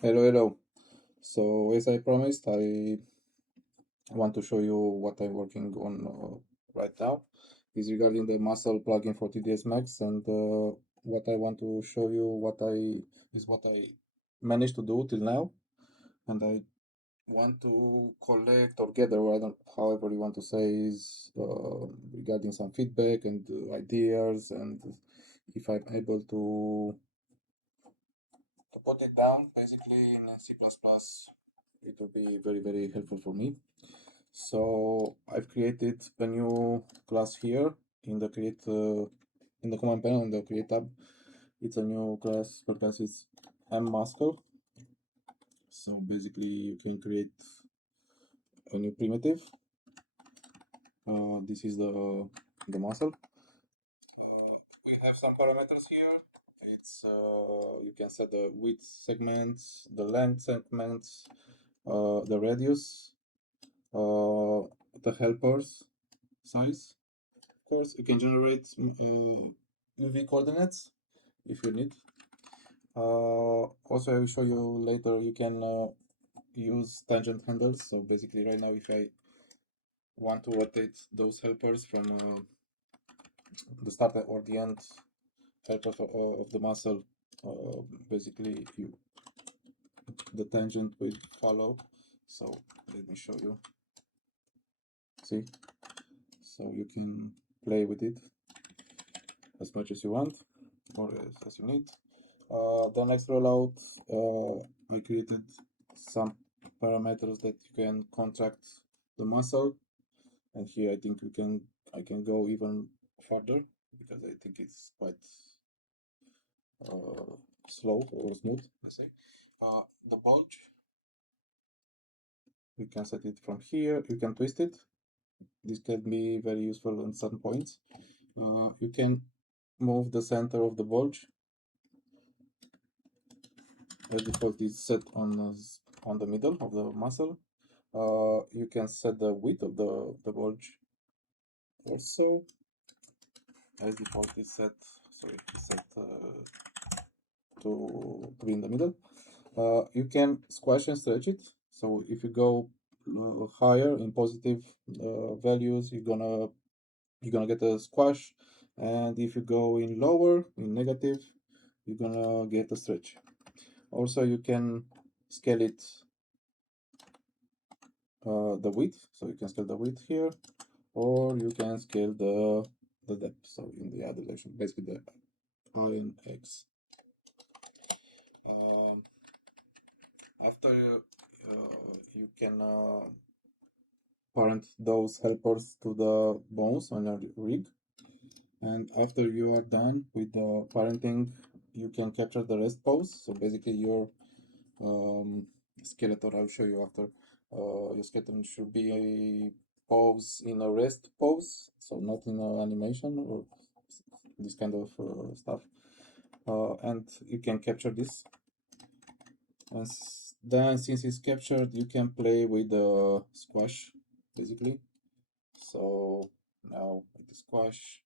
Hello. So as I promised, I want to show you what I'm working on right now. Is regarding the muscle plugin for TDS Max, and what I want to show you what I managed to do till now, and I want to collect or gather, or I don't, however you want to say, is regarding some feedback and ideas, and if I'm able to put it down basically in C++, it will be very helpful for me. So I've created a new class here in the create in the command panel in the create tab. It's a new class. The class is MMuscle. So basically you can create a new primitive. This is the muscle. We have some parameters here. It's you can set the width segments, the length segments, the radius, the helpers size. Of course, you can generate UV coordinates if you need. Also, I will show you later. You can use tangent handles. So basically, right now, if I want to rotate those helpers from the start or the end helper of the muscle, basically, the tangent will follow. So let me show you. See, so you can play with it as much as you want or as you need. The next rollout, I created some parameters that you can contract the muscle, and here I think I can go even further because I think it's quite slow or smooth. Let's say the bulge, you can set it from here. You can twist it. This can be very useful in some points. You can move the center of the bulge. By default, is set on the middle of the muscle. You can set the width of the bulge also. As default is set, to be in the middle. You can squash and stretch it. So if you go higher in positive values, you're gonna get a squash, and if you go in lower in negative, you're gonna get a stretch. Also, you can scale it the width, so you can scale the width here, or you can scale the depth, so in the other direction, basically the y and x. After you can parent those helpers to the bones on your rig, and after you are done with the parenting, you can capture the rest pose. So basically your skeleton, I'll show you after, your skeleton should be a pose in a rest pose, so not in an animation or this kind of stuff. And you can capture this, and then since it's captured, you can play with the squash basically. So now with the squash,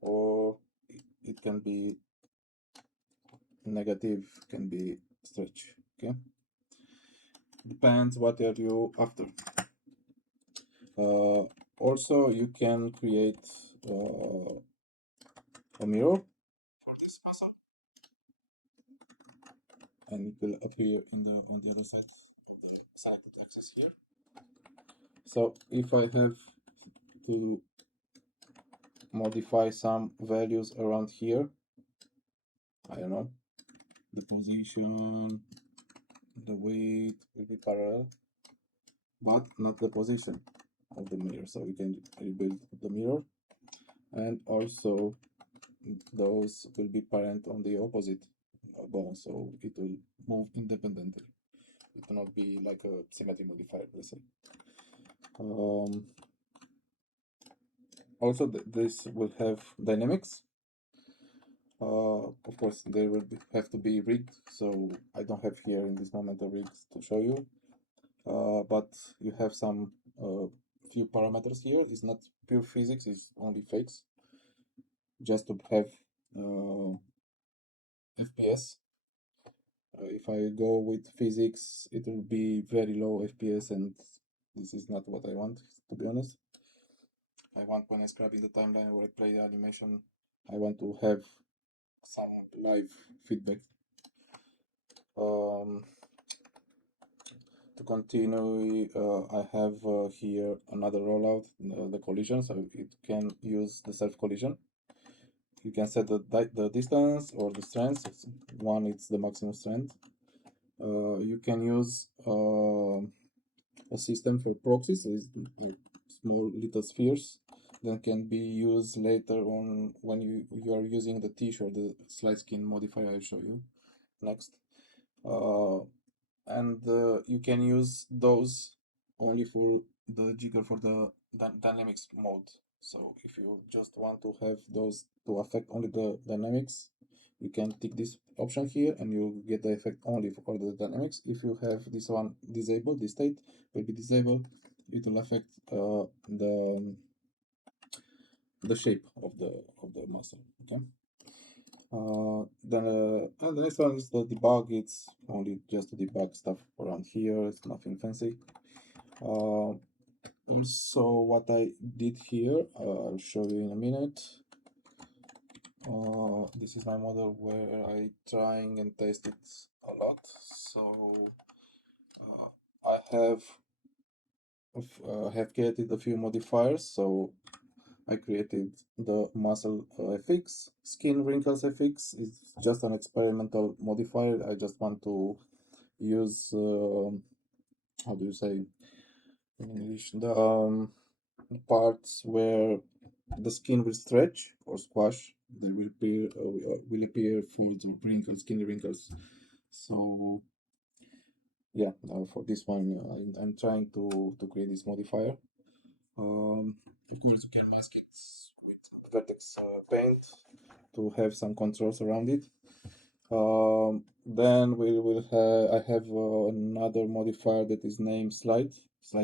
or it can be negative, can be stretch. Okay, depends what are you after. Also, you can create a mirror for this puzzle, and it will appear on the other side of the selected axis here. So if I have to modify some values around here, I don't know, the position, the weight will be parallel, but not the position of the mirror. So we can rebuild the mirror, and also those will be parent on the opposite bone, so it will move independently. It will not be like a symmetry modifier, let's say. Also, this will have dynamics. Of course, they will have to be rigged, so I don't have here in this moment a rig to show you. But you have some few parameters here. It's not pure physics, it's only fakes, just to have FPS. if I go with physics, it will be very low FPS, and this is not what I want, to be honest. I want, when I scrub in the timeline or I play the animation, I want to have some live feedback. To continue, I have here another rollout, the collision, so it can use the self collision. You can set the distance or the strength. One, it's the maximum strength. You can use a system for proxies, so it's like small little spheres that can be used later on when you are using the tissue or the slide skin modifier I'll show you next. And you can use those only for the jigger for the dynamics mode. So if you just want to have those to affect only the dynamics, you can tick this option here and you get the effect only for the dynamics. If you have this one disabled, this state will be disabled, it will affect the shape of the muscle. Okay. Then the next one is the debug. It's only just to debug stuff around here. It's nothing fancy. So what I did here, I'll show you in a minute. This is my model where I trying and test it a lot. So I have created a few modifiers. So I created the muscle FX, skin wrinkles FX. It's just an experimental modifier. I just want to use how do you say in English, the parts where the skin will stretch or squash. There will appear folds or wrinkles, skin wrinkles. So yeah, for this one, I'm trying to create this modifier. Of course, you can mask it with vertex paint to have some controls around it. Then we will have, I have another modifier that is named slide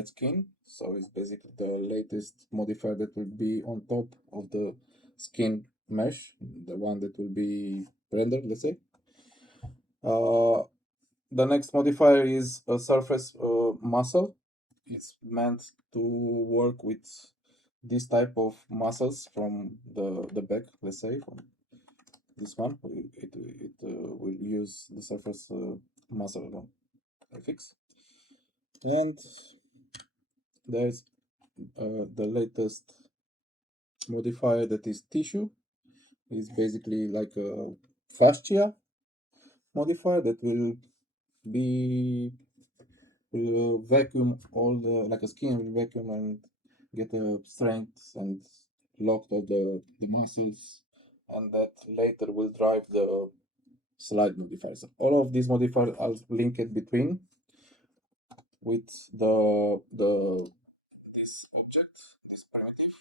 skin. So it's basically the latest modifier that will be on top of the skin mesh, the one that will be rendered, let's say. The next modifier is a surface muscle. It's meant to work with this type of muscles from the back, let's say, from this one. It will use the surface muscle FX. And there's the latest modifier that is tissue. It's basically like a fascia modifier that will vacuum all the, like a skin will vacuum and get the strength and lock of the muscles, and that later will drive the slide modifiers. All of these modifiers are linked between with this object, this primitive.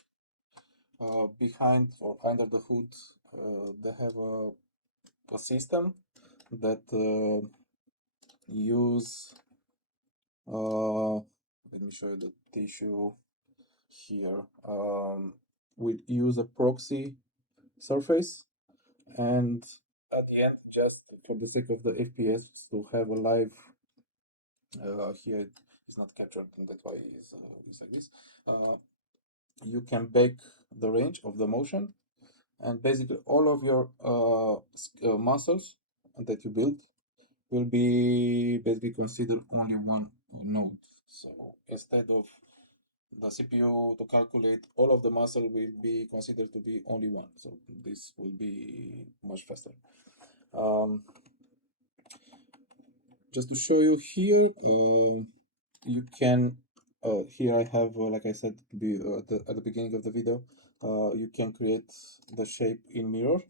Behind or under the hood, they have a system that use. Let me show you the tissue here. We use a proxy surface, and at the end, just for the sake of the FPS, to have a live. Here it's not captured, and that's why it's like this. You can bake the range of the motion, and basically all of your muscles that you build will be basically considered only one node. So instead of the CPU to calculate all of the muscle will be considered to be only one. So this will be much faster. Just to show you here, you can, here I have, like I said at the beginning of the video, you can create the shape in mirror,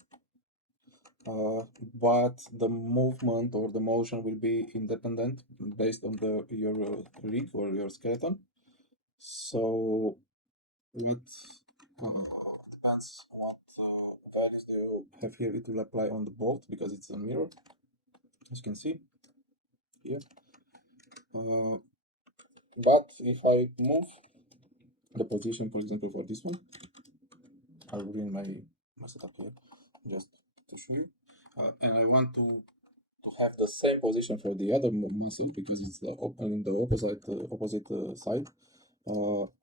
but the movement or the motion will be independent based on your rig or your skeleton. So what depends on what values do you have here. It will apply on the bolt because it's a mirror, as you can see here. But if I move the position, for example, for this one, I'll bring my setup here just to show you. And I want to to have the same position for the other muscle because it's in the opposite side,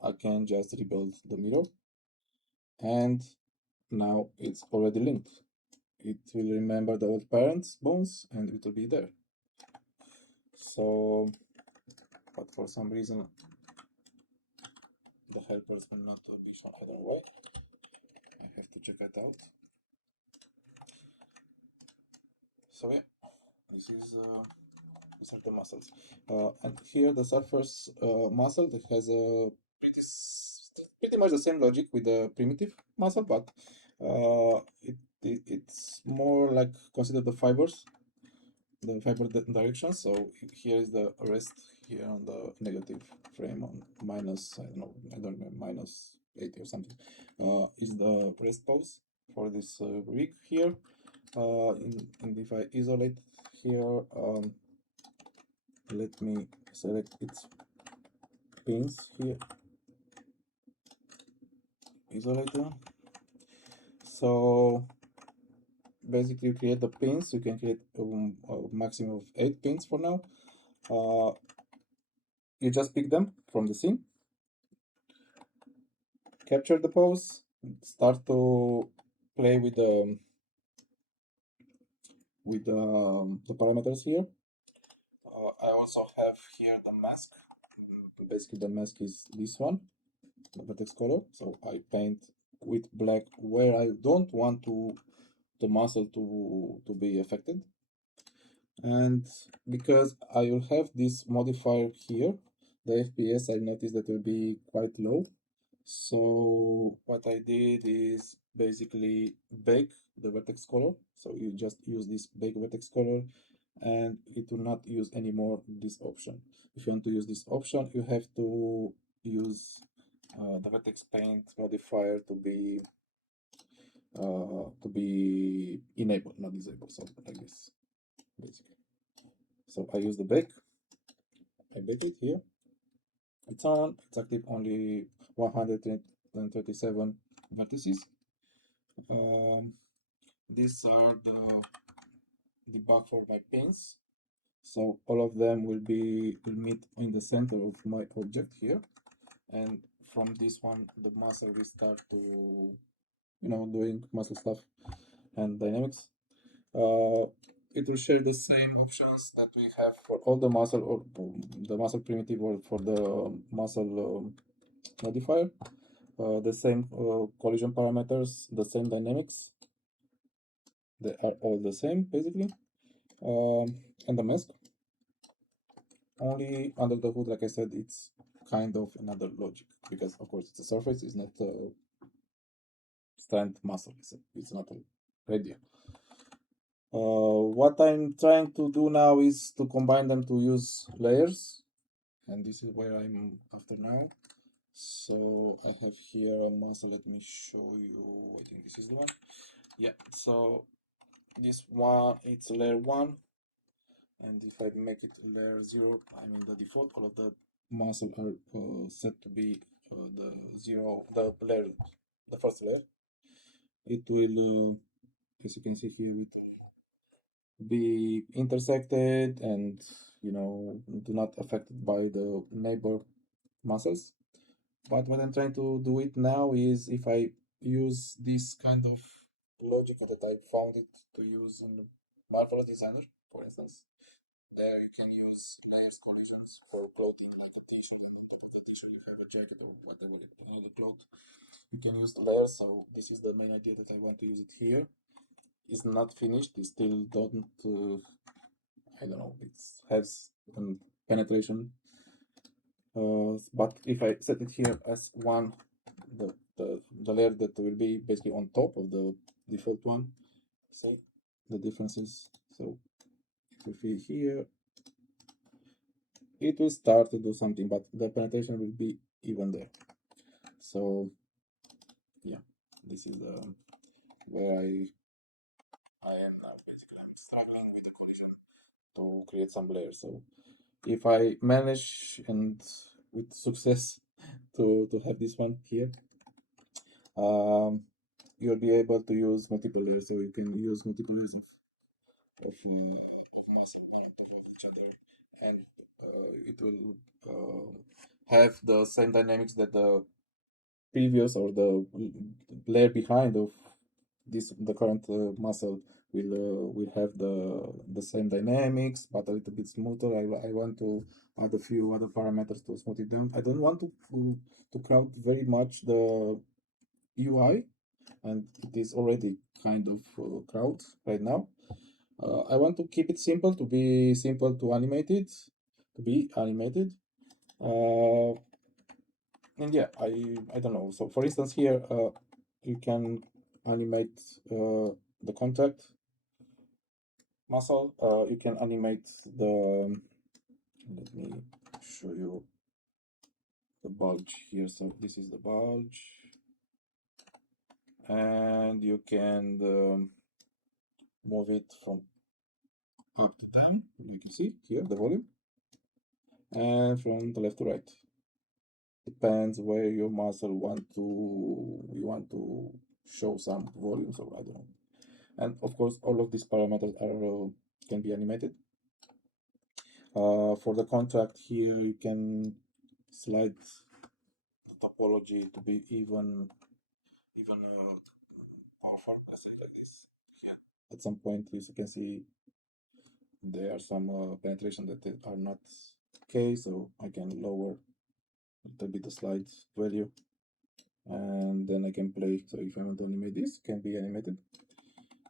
I can just rebuild the mirror, and now it's already linked. It will remember the old parents' bones and it will be there. So, but for some reason the helpers will not be shown. I don't know why. I have to check it out. So yeah, this is these are the muscles, and here the surface muscle that has a pretty much the same logic with the primitive muscle, but it's more like consider the fibers, the fiber direction. So here is the rest here on the negative frame on minus, I don't know, minus 80 or something, is the rest pose for this rig here. And if I isolate here, let me select its pins here, isolator. So basically, you create the pins. You can create a maximum of 8 pins for now. You just pick them from the scene, capture the pose, start to play with the parameters here. I also have here the mask. Basically, the mask is this one, the vertex color. So I paint with black where I don't want the muscle to be affected. And because I will have this modifier here, the FPS I noticed that will be quite low. So what I did is basically bake the vertex color. So you just use this bake vertex color and it will not use anymore this option. If you want to use this option, you have to use the vertex paint modifier to be enabled, not disabled. So like this, basically. So I use the bake. I bake it here. It's on. It's active only 137 vertices. These are the debug for my pins. So all of them will meet in the center of my object here, and from this one the muscle will start to doing muscle stuff and dynamics. It will share the same options that we have for all the muscle or the muscle primitive or for the muscle modifier. The same collision parameters, the same dynamics. They are all the same basically. And the mask. Only under the hood, like I said, it's kind of another logic because of course it's a surface, it's not a strand muscle, it's not a radial. What I'm trying to do now is to combine them to use layers, and this is where I'm after now. So I have here a muscle, let me show you, I think this is the one. Yeah, so this one, it's layer 1, and if I make it layer 0, I mean the default, all of the muscle are set to be the 0, the layer, the first layer. It will, as you can see here, it will be intersected and do not affected by the neighbor muscles. But what I'm trying to do it now is if I use this kind of logic that I found it to use in Marvelous Designer, for instance, there you can use layers collisions for clothing like a t-shirt. The t-shirt you have a jacket or whatever, the cloth. You can use layers, so this is the main idea that I want to use it here. It's not finished, it still don't, I don't know, it has penetration. But if I set it here as one, the layer that will be basically on top of the default one, see the differences. So if we here, it will start to do something, but the penetration will be even there. So yeah, this is where I am now. Basically, I'm struggling with the collision to create some layers. So if I manage and with success to have this one here, you'll be able to use multiple layers. So you can use multiple layers of muscle on top of each other, and it will have the same dynamics that the previous or the layer behind of this the current muscle will have the same dynamics but a little bit smoother. I want to add a few other parameters to smooth it down. I don't want to crowd very much the UI, and it is already kind of crowd right now. I want to keep it simple, to be simple to animate it, to be animated. And yeah, I don't know. So for instance, here you can animate the contact muscle. You can animate the. Let me show you the bulge here. So this is the bulge, and you can move it from up to down. You can see here the volume, and from the left to right. Depends where your muscle you want to show some volume. So I don't know. And of course, all of these parameters are can be animated. For the contract here, you can slide the topology to be even powerful. Let's say like this. Here, at some point, as you can see, there are some penetration that are not okay, so I can lower a little bit the slide value, and then I can play. So if I want to animate this, it can be animated.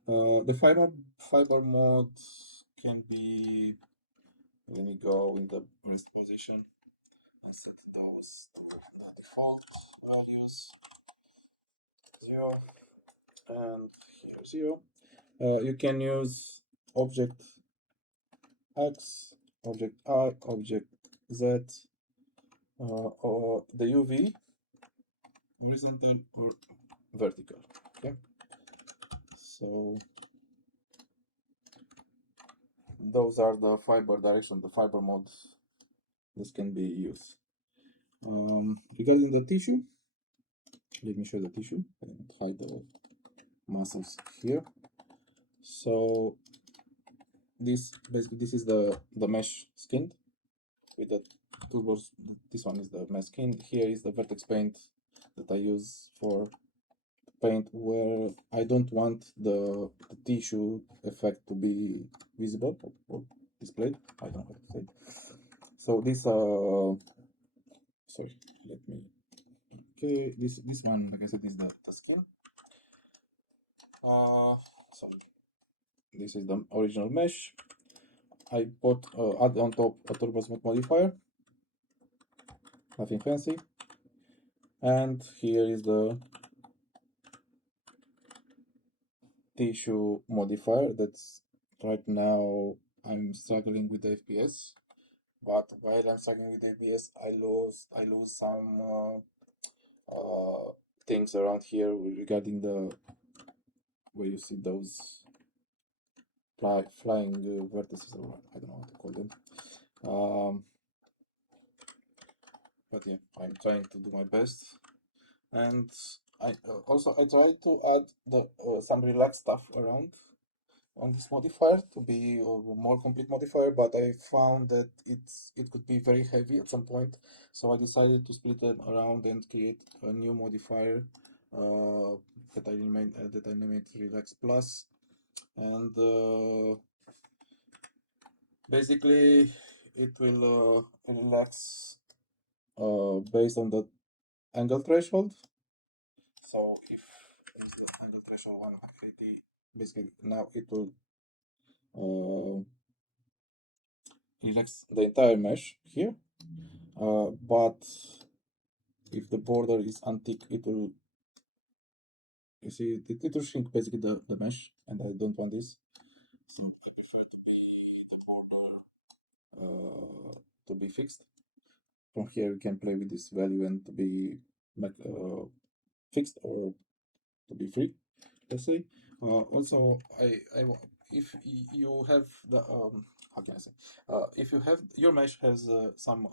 The fiber mode can be. Let me go in the rest position and set those the default values 0 and here 0. You can use object X, object Y, object Z, or the UV, horizontal or vertical. Okay, so those are the fiber direction, the fiber modes. This can be used. Regarding the tissue, let me show the tissue and hide the muscles here. So this basically this is the mesh skin with the toolbars. This one is the mesh skin. Here is the vertex paint that I use for paint where I don't want the tissue effect to be visible or displayed. I don't know how to say it. So this sorry, let me. Okay, this one, like I said, is the skin. Sorry, this is the original mesh. I put add on top a turbo smooth modifier, nothing fancy, and here is the tissue modifier. That's right now I'm struggling with the FPS, but while I'm struggling with the FPS, I lose some things around here regarding the where you see those flying vertices, or I don't know how to call them. But yeah, I'm trying to do my best, and I also I try to add the some relaxed stuff around on this modifier to be a more complete modifier, but I found that it could be very heavy at some point, so I decided to split them around and create a new modifier that I named Relax Plus, and basically it will relax based on the angle threshold. So if the angle threshold 180, basically now it will relax the entire mesh here. But if the border is untick, it will, you see, it will shrink basically the mesh, and I don't want this. So I prefer to be fixed. From here, you can play with this value and to be fixed or to be free, let's say. Also, if you have the how can I say, if you have your mesh has some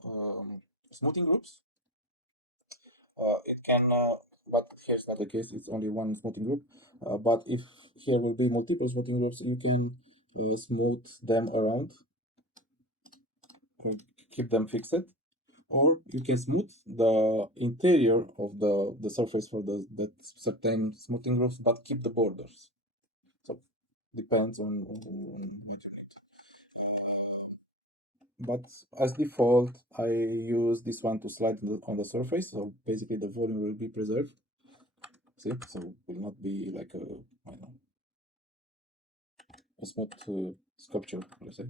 smoothing groups, it can, but here's not the case. It's only one smoothing group. But if here will be multiple smoothing groups, you can smooth them around, keep them fixed, or you can smooth the interior of the surface for the certain smoothing groups, but keep the borders. So depends on what you need. But as default, I use this one to slide on the surface, so basically the volume will be preserved. See, so it will not be like I don't know, a smooth sculpture, let's say.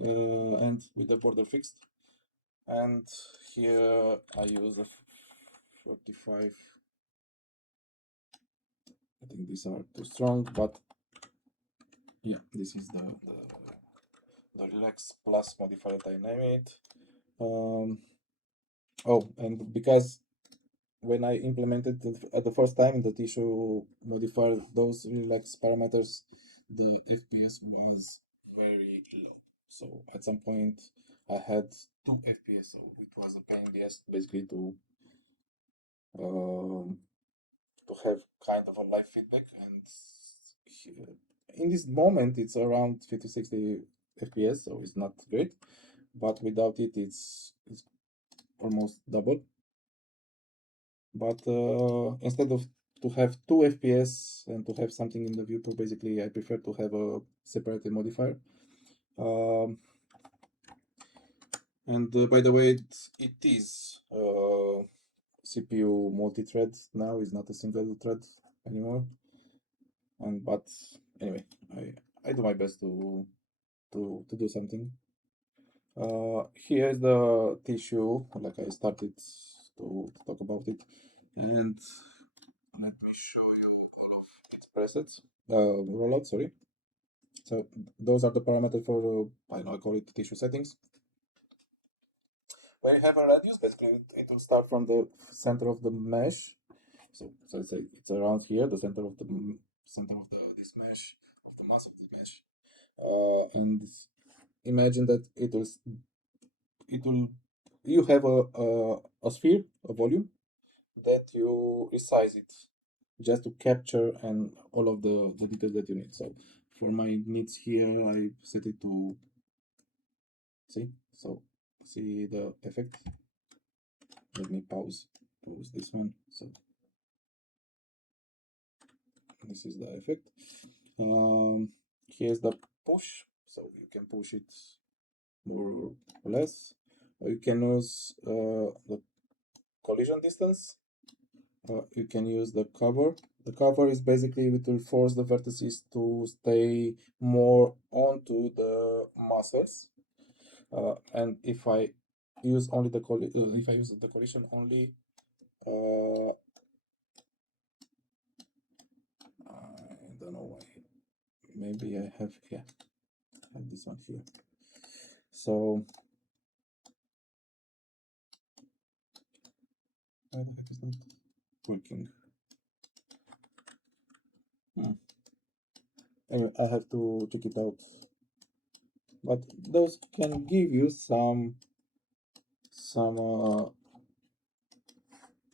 And with the border fixed. And here I use a 45. I think these are too strong, but yeah, this is the relax plus modifier dynamic. Oh, and because when I implemented at the first time the tissue modifier, those relax parameters, the FPS was very low. So at some point I had 2 FPS, so it was a pain in the ass basically um, to have kind of a live feedback. And in this moment it's around 50-60 FPS, so it's not great, but without it it's almost double. But instead of to have 2 FPS and to have something in the viewport, basically I prefer to have a separated modifier. And by the way, it is CPU multi-thread now, is not a single thread anymore. And but anyway, I do my best to do something. Here's the tissue, like I started to talk about it, and let me show you all of its presets, rollout, sorry. So those are the parameters for I don't know, I call it tissue settings. Where you have a radius, basically it will start from the center of the mesh. So let's say it's around here, the center of this mesh, of the mass of the mesh, and imagine that it will you have a sphere, a volume that you resize it just to capture and all of the details that you need. So for my needs here, I set it to see the effect. Let me pause this one. So this is the effect. Here's the push, so you can push it more or less. You can use the collision distance. You can use the cover. The cover is basically it will force the vertices to stay more onto the muscles. And if I use only if I use the collision only, I don't know why. Maybe I have this one here. So why the heck is not working? Anyway, I have to check it out. But those can give you some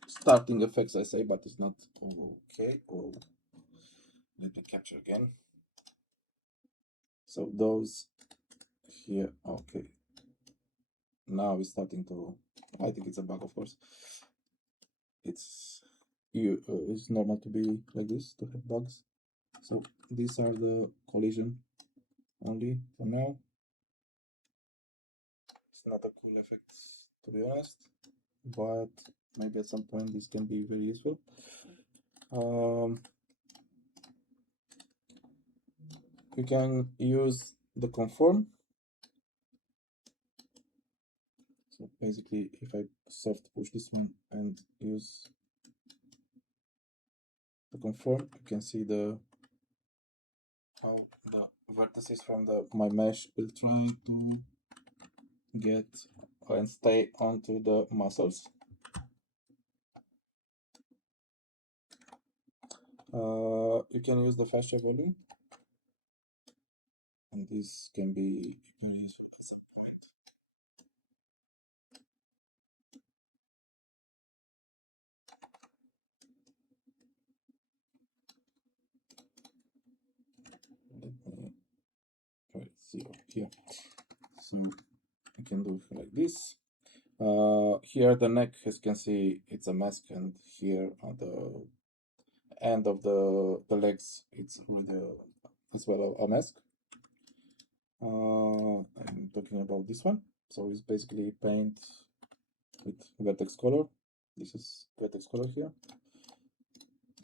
starting effects, I say, but it's not okay. Oh, let me capture again. So those here, okay. Now it's starting to. I think it's a bug, of course. It's normal to be like this, to have bugs. So these are the collision only for now. It's not a cool effect, to be honest, but maybe at some point this can be very useful. You can use the conform. So basically, if I soft push this one and use the conform, you can see how the vertices from my mesh will try to get and stay onto the muscles. You can use the fascia volume, and this can be useful at some point. Let me here. So I can do it like this. Here the neck, as you can see, it's a mask, and here on the end of the legs, it's really as well a mask. I'm talking about this one. So it's basically paint with vertex color. This is vertex color here.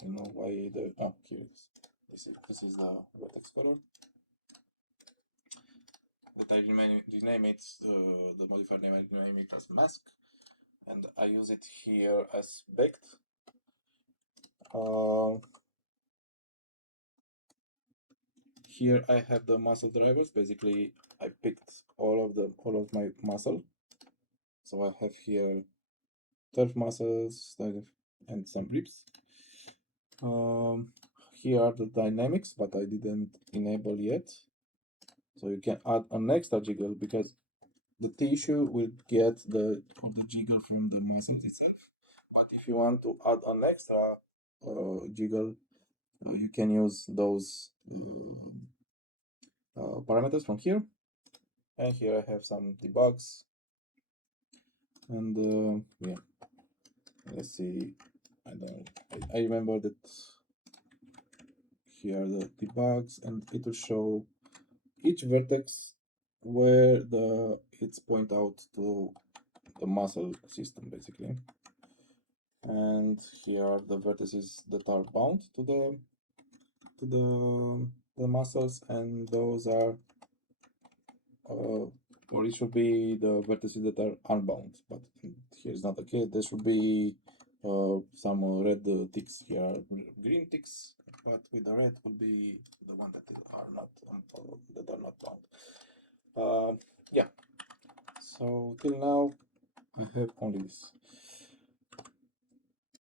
I don't know why the here it is. This is the vertex color. That I rename it the modifier name I rename it as mask, and I use it here as baked. Here I have the muscle drivers. Basically, I picked all of my muscle. So I have here 12 muscles and some ribs. Here are the dynamics, but I didn't enable yet. So you can add an extra jiggle because the tissue will get the jiggle from the muscles itself. But if you want to add an extra jiggle, you can use those parameters from here. And here I have some debugs. And yeah, let's see. I remember that here are the debugs, and it will show each vertex where it's point out to the muscle system basically. And here are the vertices that are bound to the muscles, and those are or it should be the vertices that are unbound, but here's not the case. There should be some red ticks here, green ticks, but with the red will be the one that are not bound. Yeah. So till now I have only this.